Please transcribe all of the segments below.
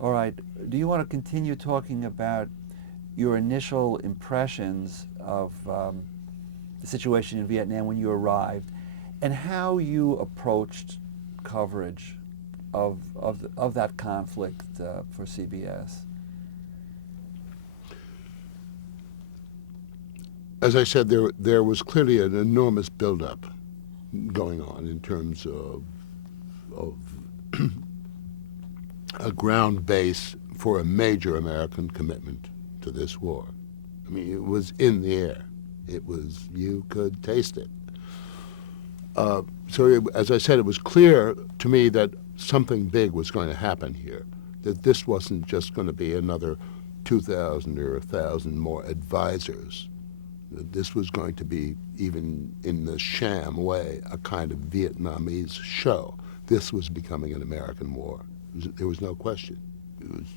All right. Do you want to continue talking about your initial impressions of the situation in Vietnam when you arrived, and how you approached coverage of that conflict for CBS? As I said, there was clearly an enormous buildup going on in terms of a ground base for a major American commitment to this war. I mean, it was in the air. It was, you could taste it. As I said, it was clear to me that something big was going to happen here, that this wasn't just going to be another 2,000 or 1,000 more advisors. That this was going to be, even in the sham way, a kind of Vietnamese show. This was becoming an American war. There was no question. It was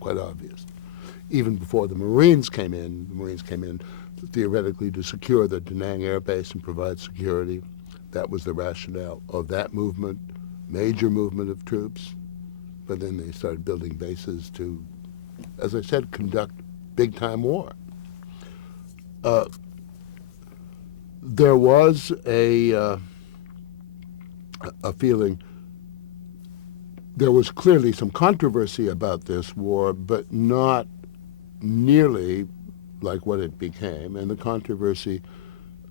quite obvious. Even before the Marines came in theoretically to secure the Da Nang Air Base and provide security. That was the rationale of that movement, major movement of troops. But then they started building bases to, as I said, conduct big-time war. There was a feeling. There was clearly some controversy about this war, but not nearly like what it became. And the controversy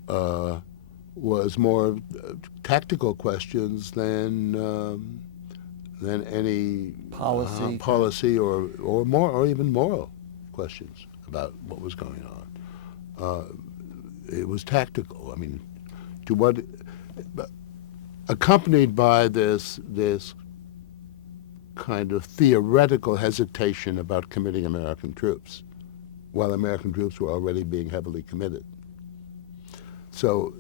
was more tactical questions than any policy or more or even moral questions about what was going on. It was tactical. I mean, to what accompanied by this kind of theoretical hesitation about committing American troops, while American troops were already being heavily committed. So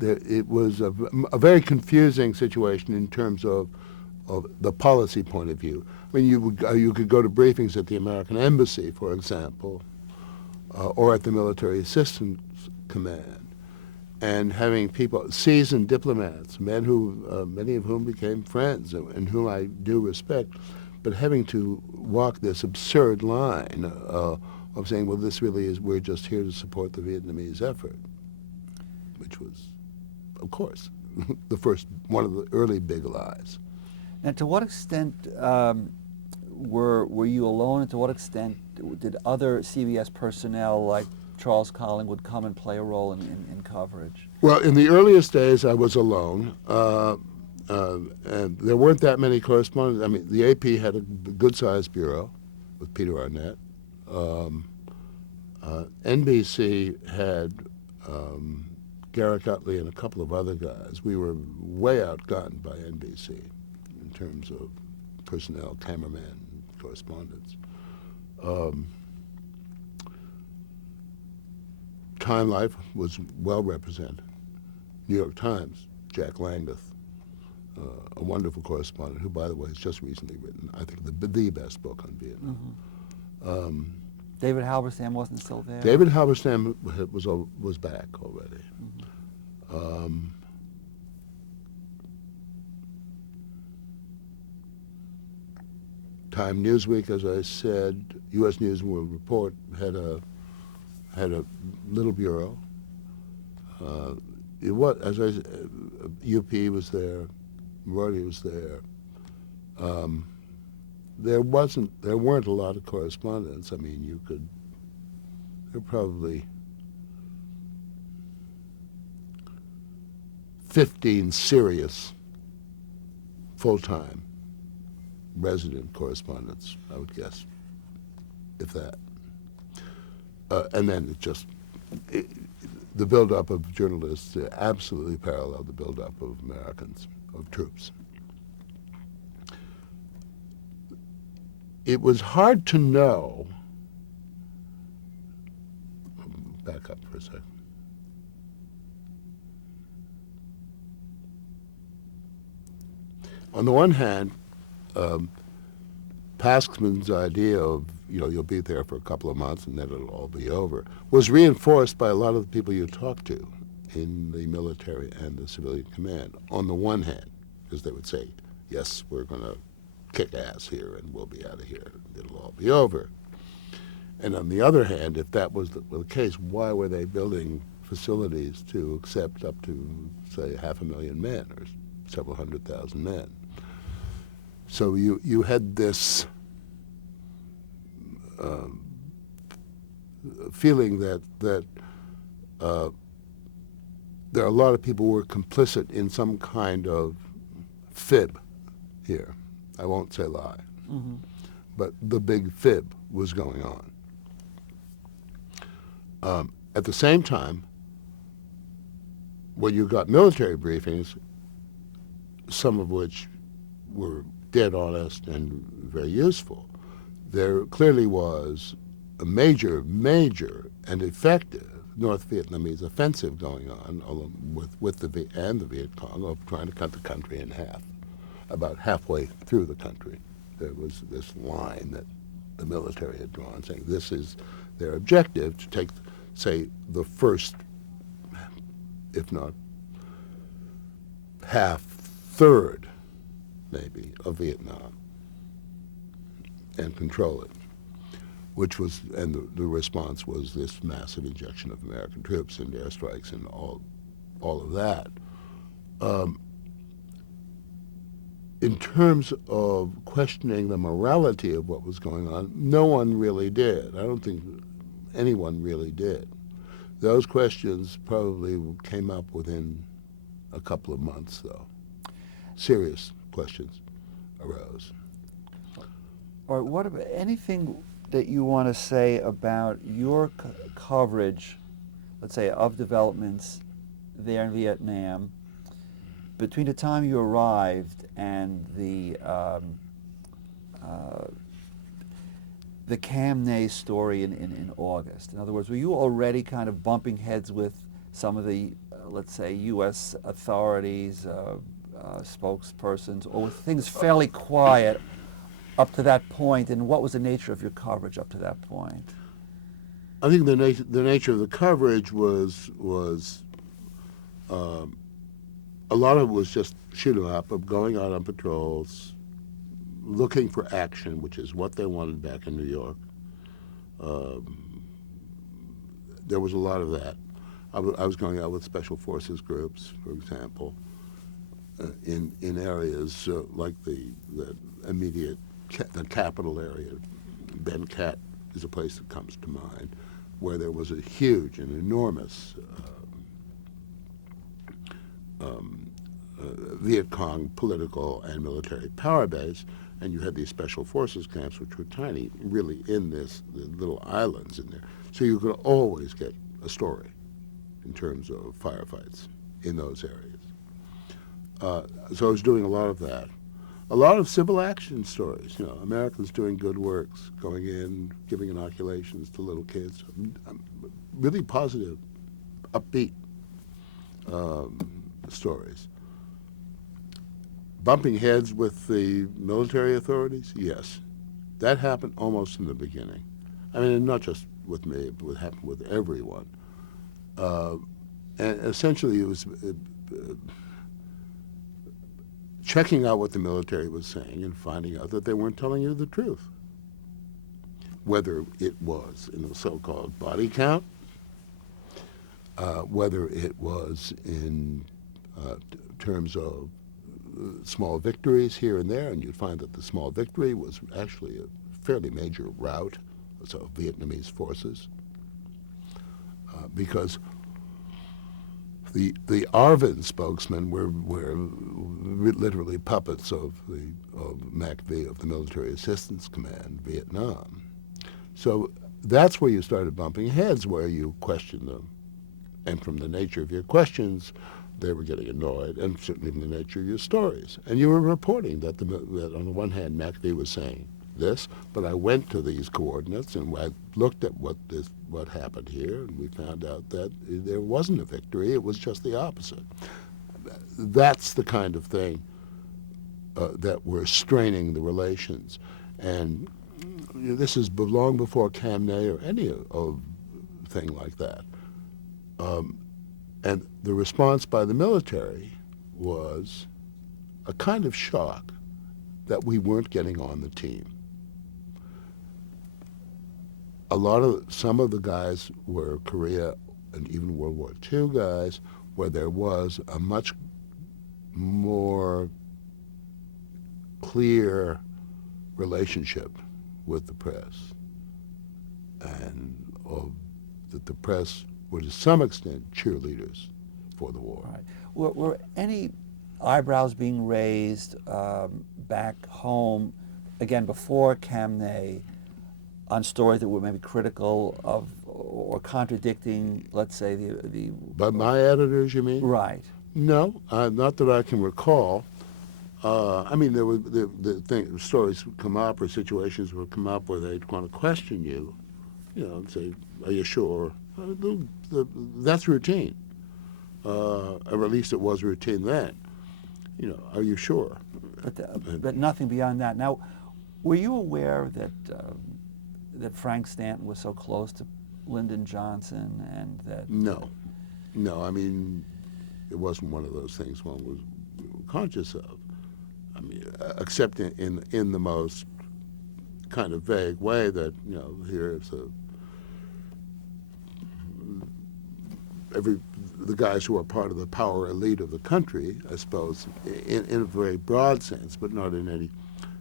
it was a very confusing situation in terms of the policy point of view. I mean, you could go to briefings at the American Embassy, for example, or at the Military Assistance Command, and having people, seasoned diplomats, men who, many of whom became friends and whom I do respect, but having to walk this absurd line of saying, well, this really is, we're just here to support the Vietnamese effort, which was, of course, one of the early big lies. And to what extent were you alone, and to what extent did other CBS personnel like Charles Collingwood come and play a role in coverage? Well, in the earliest days, I was alone, and there weren't that many correspondents. I mean, the AP had a good-sized bureau with Peter Arnett. NBC had Garrick Utley and a couple of other guys. We were way outgunned by NBC in terms of personnel, cameramen, correspondents. Time Life was well represented. New York Times, Jack Langdeth, a wonderful correspondent who, by the way, has just recently written, I think, the best book on Vietnam. Mm-hmm. David Halberstam wasn't still there? David Halberstam was back already. Mm-hmm. Time Newsweek, as I said, U.S. News and World Report had a little bureau. It was, as I said, UP was there, Morley was there. There weren't a lot of correspondents. I mean, there were probably 15 serious full-time resident correspondents, I would guess, if that. And then the buildup of journalists absolutely paralleled the buildup of Americans, of troops. It was hard to know. Back up for a second. On the one hand, Paskman's idea of, you'll be there for a couple of months and then it'll all be over, was reinforced by a lot of the people you talk to in the military and the civilian command. On the one hand, because they would say, yes, we're going to kick ass here and we'll be out of here. It'll all be over. And on the other hand, if that was the case, why were they building facilities to accept up to, say, 500,000 men or several 100,000 men? So you had this feeling that there are a lot of people who were complicit in some kind of fib here. I won't say lie. Mm-hmm. But the big fib was going on. At the same time, when you got military briefings, some of which were dead honest and very useful, there clearly was a major and effective North Vietnamese offensive going on with the Viet Cong of trying to cut the country in half. About halfway through the country, there was this line that the military had drawn saying this is their objective, to take, say, the first, if not third, maybe, of Vietnam and control it, which was, and the response was this massive injection of American troops and airstrikes and all of that. In terms of questioning the morality of what was going on, no one really did. I don't think anyone really did. Those questions probably came up within a couple of months, though. Serious questions arose. Or what about anything that you want to say about your coverage, let's say, of developments there in Vietnam between the time you arrived and the Cam Ney story in August? In other words, were you already kind of bumping heads with some of the, let's say, U.S. authorities, spokespersons, or were things fairly quiet up to that point, and what was the nature of your coverage up to that point? I think the nature of the coverage was a lot of it was just shoot 'em up, of going out on patrols, looking for action, which is what they wanted back in New York. There was a lot of that. I was going out with special forces groups, for example, in areas like the immediate, the capital area. Ben Cat is a place that comes to mind, where there was a huge and enormous Viet Cong political and military power base, and you had these special forces camps, which were tiny, really in the little islands in there. So you could always get a story in terms of firefights in those areas. So I was doing a lot of that. A lot of civil action stories, Americans doing good works, going in, giving inoculations to little kids, really positive, upbeat stories. Bumping heads with the military authorities, yes. That happened almost in the beginning. I mean, not just with me, but it happened with everyone. And essentially it was checking out what the military was saying and finding out that they weren't telling you the truth. Whether it was in the so-called body count, whether it was in terms of small victories here and there, and you'd find that the small victory was actually a fairly major rout of Vietnamese forces, because the ARVN spokesmen were literally puppets of MACV, of the Military Assistance Command, Vietnam. So that's where you started bumping heads, where you questioned them. And from the nature of your questions, they were getting annoyed, and certainly from the nature of your stories. And you were reporting that on the one hand, MACV was saying this, but I went to these coordinates and I looked at what happened here, and we found out that there wasn't a victory. It was just the opposite. That's the kind of thing that we're straining the relations. And this is long before Cam Ney or any thing like that. And the response by the military was a kind of shock that we weren't getting on the team. Some of the guys were Korea and even World War II guys, where there was a much more clear relationship with the press, and that the press were to some extent cheerleaders for the war. Right. Were any eyebrows being raised back home, again before Camnay, on stories that were maybe critical of or contradicting, let's say, the But my editors, you mean? right. No, not that I can recall. I mean, there were stories would come up or situations would come up where they'd want to question you, and say, "Are you sure?" That's routine, or at least it was routine then. Are you sure? But nothing beyond that. Now, were you aware that that Frank Stanton was so close to Lyndon Johnson, and that? No. I mean, it wasn't one of those things one was conscious of. I mean, except in the most kind of vague way that here's the guys who are part of the power elite of the country, I suppose, in a very broad sense, but not in any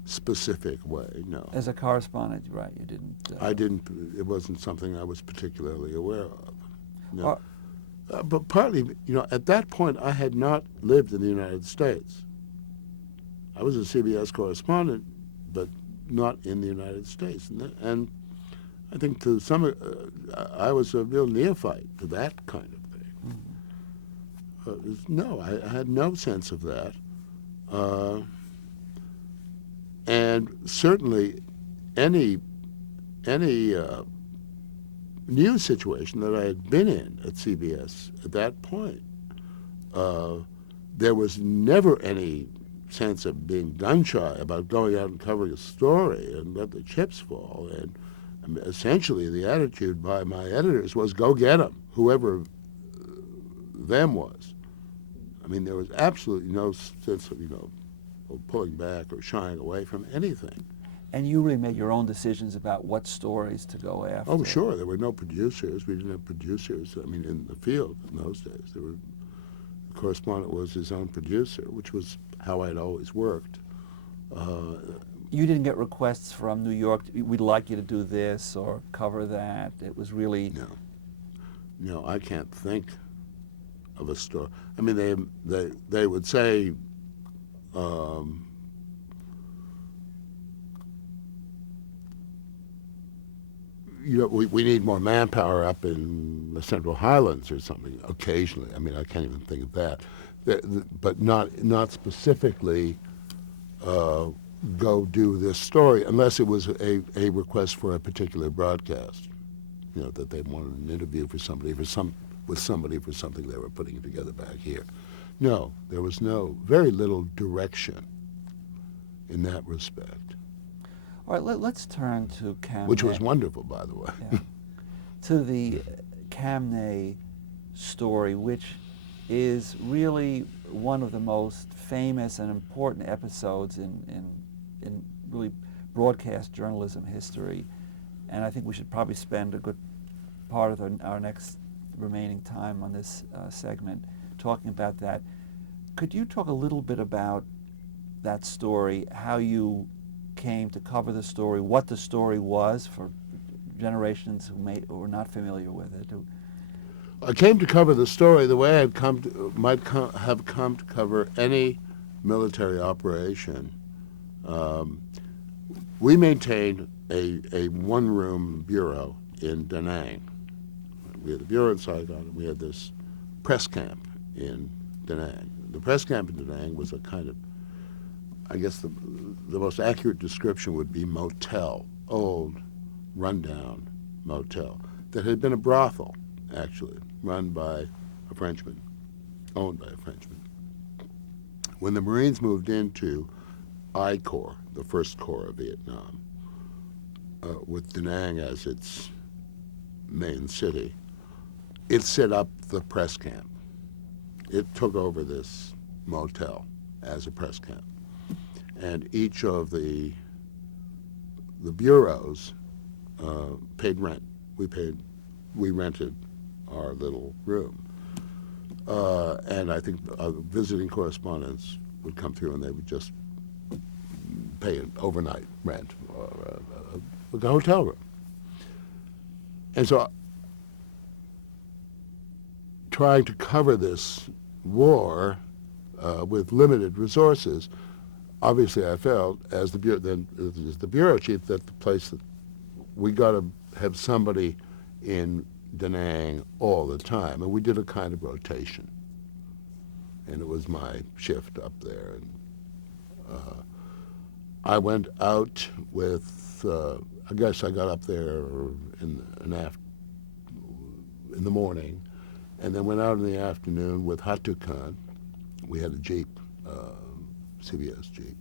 specific way. No. As a correspondent, right? You didn't. I didn't. It wasn't something I was particularly aware of. No. But partly, at that point, I had not lived in the United States. I was a CBS correspondent, but not in the United States. And I think to some, I was a real neophyte to that kind of thing. Mm-hmm. No, I had no sense of that. And certainly any news situation that I had been in at CBS at that point, there was never any sense of being gun-shy about going out and covering a story and let the chips fall. And essentially the attitude by my editors was, go get them, whoever them was. I mean, there was absolutely no sense of, pulling back or shying away from anything. And you really made your own decisions about what stories to go after. Oh, sure. There were no producers. We didn't have producers. I mean, in the field in those days, the correspondent was his own producer, which was how I'd always worked. You didn't get requests from New York, we'd like you to do this or cover that. It was really... No, I can't think of a story. I mean, they would say, we need more manpower up in the Central Highlands or something occasionally. I mean, I can't even think of that. But not specifically go do this story unless it was a request for a particular broadcast. That they wanted an interview with somebody for something they were putting together back here. No, there was very little direction in that respect. All right, let's turn to Camnay. Which was wonderful, by the way. Yeah. To the Camnay story, which is really one of the most famous and important episodes in really broadcast journalism history. And I think we should probably spend a good part of our next remaining time on this segment talking about that. Could you talk a little bit about that story, how you came to cover the story, what the story was for generations who were not familiar with it? I came to cover the story the way I'd might have come to cover any military operation. We maintained a one-room bureau in Da Nang. We had the bureau in Saigon, and we had this press camp in Da Nang. The press camp in Da Nang was a kind of, I guess the most accurate description would be motel, old, rundown motel, that had been a brothel, actually, run by a Frenchman, owned by a Frenchman. When the Marines moved into I Corps, the first Corps of Vietnam, with Da Nang as its main city, it set up the press camp. It took over this motel as a press camp. and each of the bureaus paid rent. We rented our little room. And I think visiting correspondents would come through and they would just pay an overnight rent or a hotel room. And so trying to cover this war with limited resources, obviously I felt as the bureau chief that the place that we got to have somebody in Da Nang all the time, and we did a kind of rotation. And it was my shift up there, and I went out with. I guess I got up there in the morning, and then went out in the afternoon with Hatu Khan. We had a Jeep, CBS Jeep.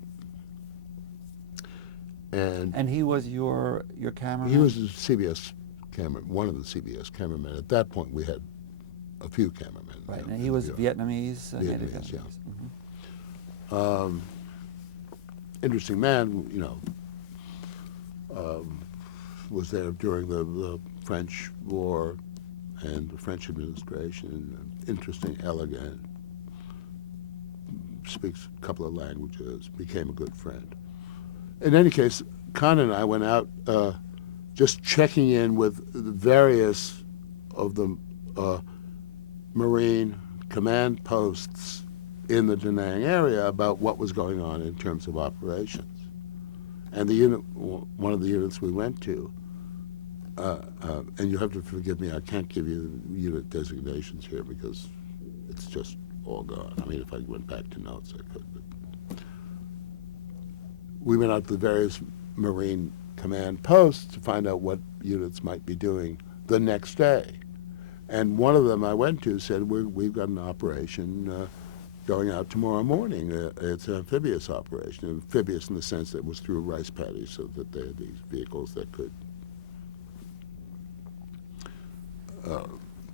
And he was your cameraman? He was a CBS camera, one of the CBS cameramen. At that point, we had a few cameramen. Right, and he was Vietnamese? Vietnamese, yeah. Mm-hmm. Interesting man, you know. Was there during the French War and the French administration. Interesting, elegant, speaks a couple of languages, became a good friend. In any case, Khan and I went out just checking in with the various of the Marine command posts in the Da Nang area about what was going on in terms of operations. And the unit, one of the units we went to, and you have to forgive me, I can't give you unit designations here because it's just all gone. I mean, if I went back to notes, I could. But we went out to the various Marine command posts to find out what units might be doing the next day. And one of them I went to said, we've got an operation going out tomorrow morning. It's an amphibious operation. Amphibious in the sense that it was through rice paddies, so that they had these vehicles that could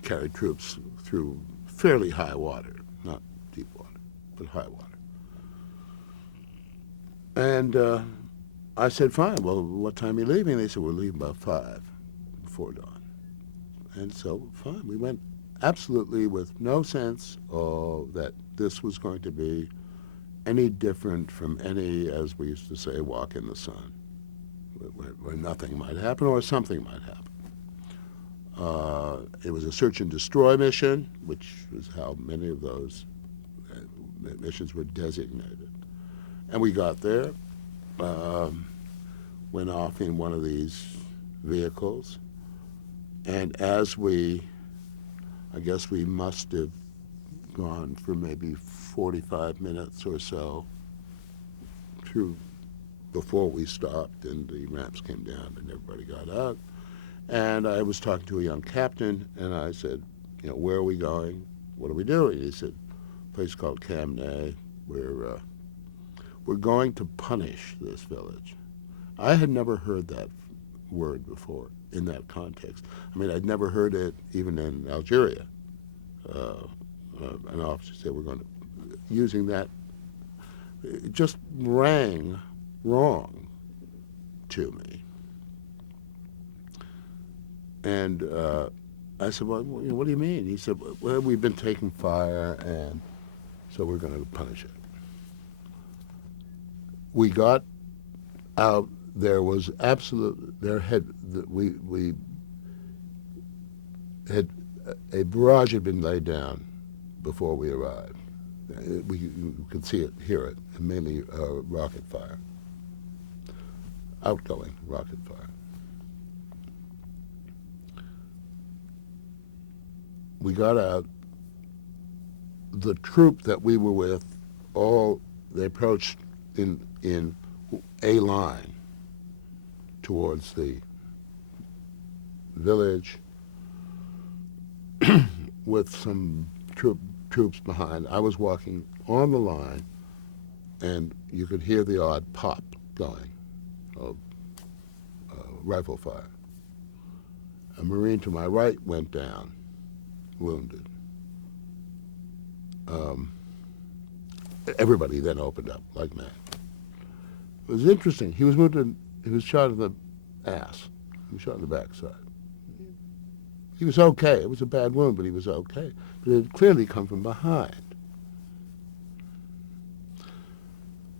carry troops through fairly high water, not deep water, but high water. And I said, fine, well, what time are you leaving? They said, we're leaving about 5 before dawn. And so, fine, we went absolutely with no sense of that this was going to be any different from any, as we used to say, walk in the sun, where nothing might happen or something might happen. It was a search and destroy mission, which is how many of those missions were designated. And we got there, went off in one of these vehicles, and as I guess we must have gone for maybe 45 minutes or so through before we stopped and the ramps came down and everybody got out. And I was talking to a young captain, and I said, you know, where are we going? What are we doing? He said, a place called Cam Ne. We're going to punish this village. I had never heard that word before in that context. I mean, I'd never heard it even in Algeria. An officer said, we're going to, using that, it just rang wrong to me. And I said, well, you know, what do you mean? He said, well, we've been taking fire, and so we're going to punish it. We got out. There was we had a barrage had been laid down before we arrived. We could see it, hear it, and mainly rocket fire, outgoing rocket fire. We got out. The troop that we were with, they approached in a line towards the village with some troops behind. I was walking on the line, and you could hear the odd pop going of rifle fire. A Marine to my right went down, wounded. Everybody then opened up like mad. It was interesting. He was shot in the ass. He was shot in the backside. He was okay. It was a bad wound, but he was okay. But it had clearly come from behind.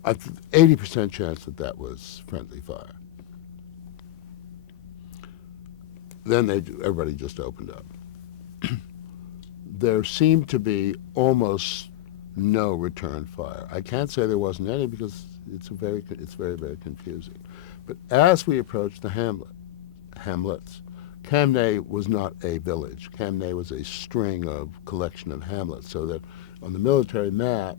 80% chance that was friendly fire. Then everybody just opened up. There seemed to be almost no return fire. I can't say there wasn't any because it's very, very confusing. But as we approached the hamlets, Camnay was not a village. Camnay was a string of collection of hamlets, so that on the military map,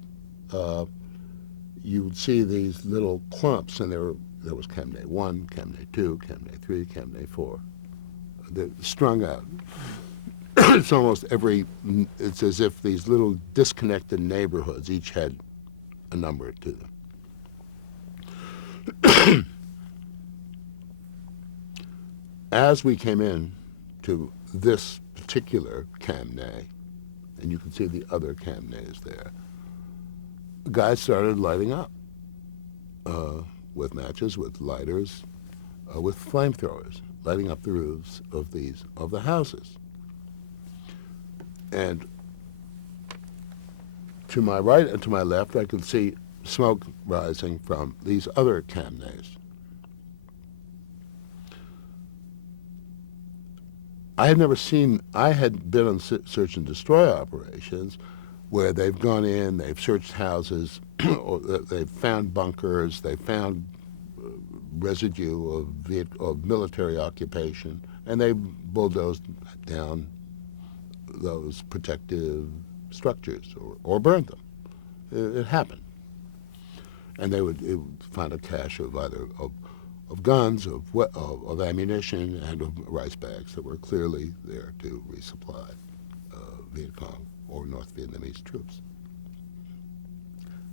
you would see these little clumps, and there was Camnay 1, Camnay 2, Camnay 3, Camnay 4. They're strung out. It's it's as if these little disconnected neighborhoods each had a number to them. As we came in to this particular Camnay, and you can see the other Camnays there, the guys started lighting up with matches, with lighters, with flamethrowers, lighting up the roofs of the houses. And to my right and to my left, I could see smoke rising from these other Camnays. I had been on search and destroy operations where they've gone in, they've searched houses, or they've found bunkers, they've found residue of military occupation, and they bulldozed down those protective structures or burned them. It happened. And they would find a cache of either of guns, of ammunition, and of rice bags that were clearly there to resupply Viet Cong or North Vietnamese troops.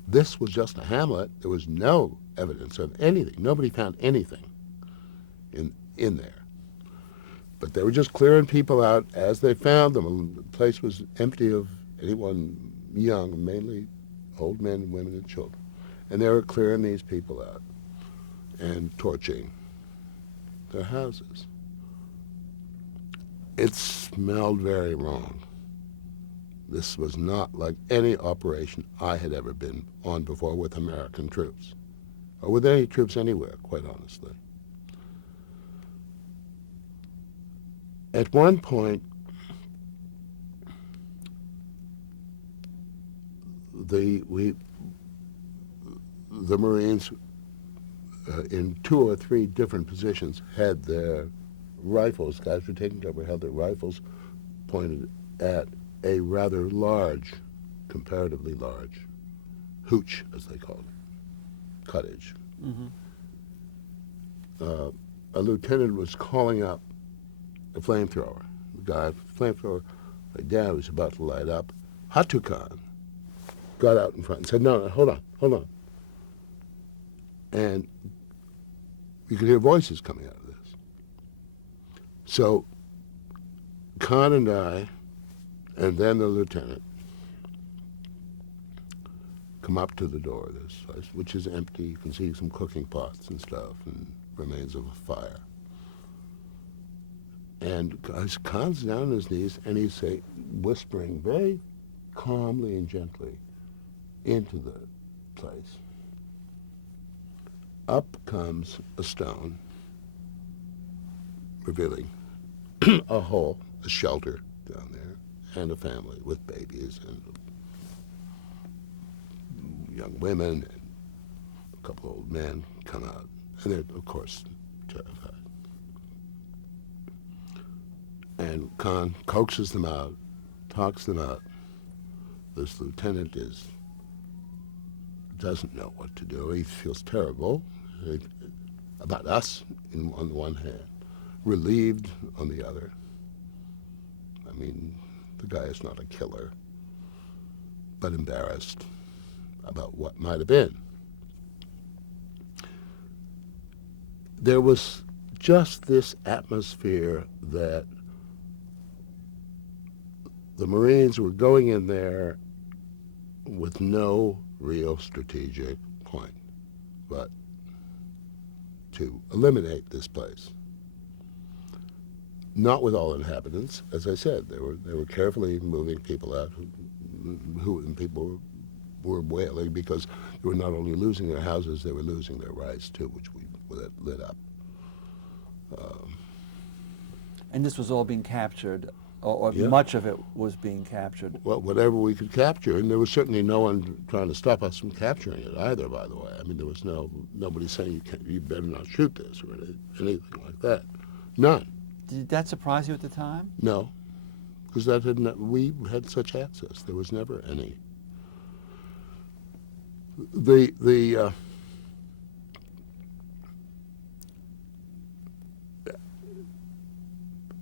This was just a hamlet. There was no evidence of anything. Nobody found anything in there. But they were just clearing people out as they found them. The place was empty of anyone young, mainly old men, women, and children. And they were clearing these people out and torching their houses. It smelled very wrong. This was not like any operation I had ever been on before with American troops, or with any troops anywhere, quite honestly. At one point, the Marines, in 2 or 3 different positions, had their rifles, guys were taking cover, had their rifles pointed at a rather large, comparatively large, hooch, as they called it, cottage. Mm-hmm. A lieutenant was calling up a flamethrower. The guy, flamethrower, right down, was about to light up. Hatu Khan got out in front and said, no, hold on. And you could hear voices coming out of this. So Khan and I, and then the lieutenant, come up to the door of this place, which is empty. You can see some cooking pots and stuff and remains of a fire. And Khan's down on his knees, and he's whispering very calmly and gently into the place. Up comes a stone, revealing a hole, a shelter down there, and a family with babies and young women and a couple of old men come out. And they're, of course, terrified. And Khan coaxes them out, talks them out. This lieutenant doesn't know what to do. He feels terrible about us on the one hand, relieved on the other. I mean, the guy is not a killer, but embarrassed about what might have been. There was just this atmosphere that the Marines were going in there with no real strategic point, but to eliminate this place. Not with all inhabitants, as I said. They were carefully moving people out and people were wailing because they were not only losing their houses, they were losing their rights too, which we lit up. And this was all being captured, or Yeah. much of it was being captured. Well, whatever we could capture, and there was certainly no one trying to stop us from capturing it either. By the way, I mean there was nobody saying you better not shoot this or anything like that. None. Did that surprise you at the time? No, because we had such access. There was never any.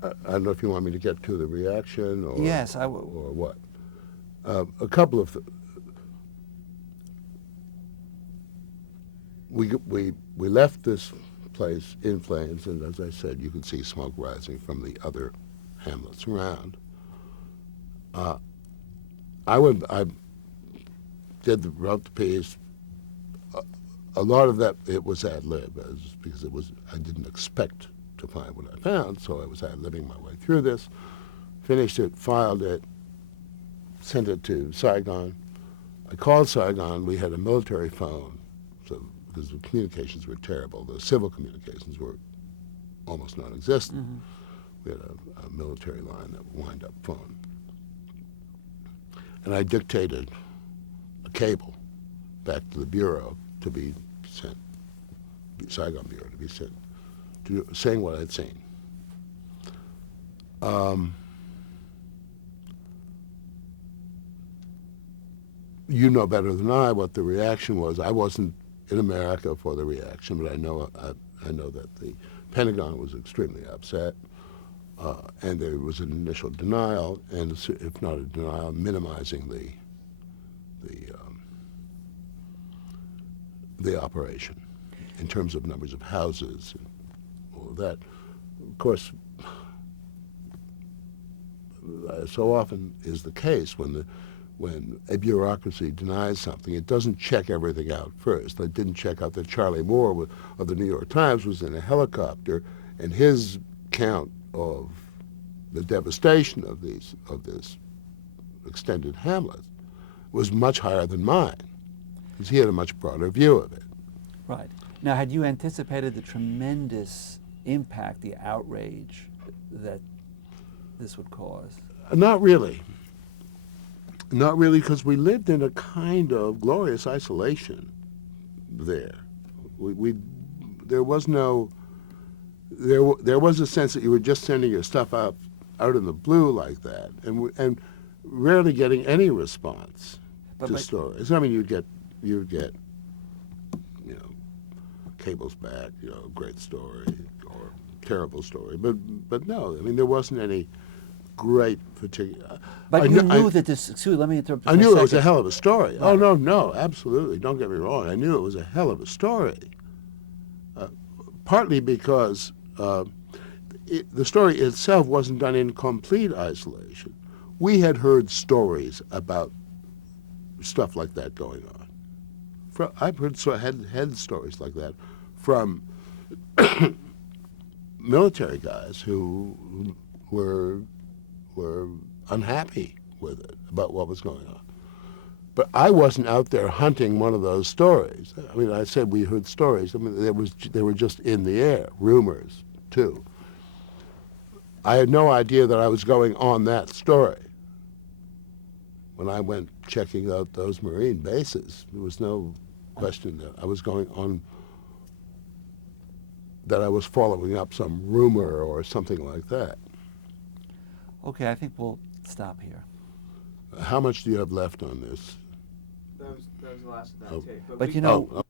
I don't know if you want me to get to the reaction or Yes, or what. A couple of we left this place in flames, and as I said, you could see smoke rising from the other hamlets around. I wrote the piece. A lot of that it was ad lib, because I didn't expect to find what I found, so I was ad-libbing my way through this, finished it, filed it, sent it to Saigon. I called Saigon. We had a military phone, so because the communications were terrible. The civil communications were almost non-existent. Mm-hmm. We had a military line, that wind-up phone. And I dictated a cable back to the Bureau to be sent, Saigon Bureau to be sent, saying what I'd seen. You know better than I what the reaction was. I wasn't in America for the reaction, but I know that the Pentagon was extremely upset, and there was an initial denial, and if not a denial, minimizing the operation in terms of numbers of houses and all of that. Of course, so often is the case when a bureaucracy denies something, it doesn't check everything out first. It didn't check out that Charlie Moore of the New York Times was in a helicopter, and his count of the devastation of this extended hamlet was much higher than mine, because he had a much broader view of it. Right. Now, had you anticipated the tremendous impact, the outrage that this would cause? Not really. Not really, because we lived in a kind of glorious isolation there. There was a sense that you were just sending your stuff out in the blue like that, and rarely getting any response to stories. I mean, you'd get cables back, great story or terrible story, but no, I mean there wasn't any great particular. But you knew that this. Excuse me, let me interrupt. I knew it was a hell of a story. Right. Oh no, absolutely. Don't get me wrong. I knew it was a hell of a story. Partly because the story itself wasn't done in complete isolation. We had heard stories about stuff like that going on. I've heard had stories like that from military guys who were unhappy with it, about what was going on. But I wasn't out there hunting one of those stories. I mean, I said we heard stories. I mean, they were just in the air, rumors too. I had no idea that I was going on that story. When I went checking out those Marine bases, there was no question that I was going on, that I was following up some rumor or something like that. Okay, I think we'll stop here. How much do you have left on this? That was the last of that tape. But you know,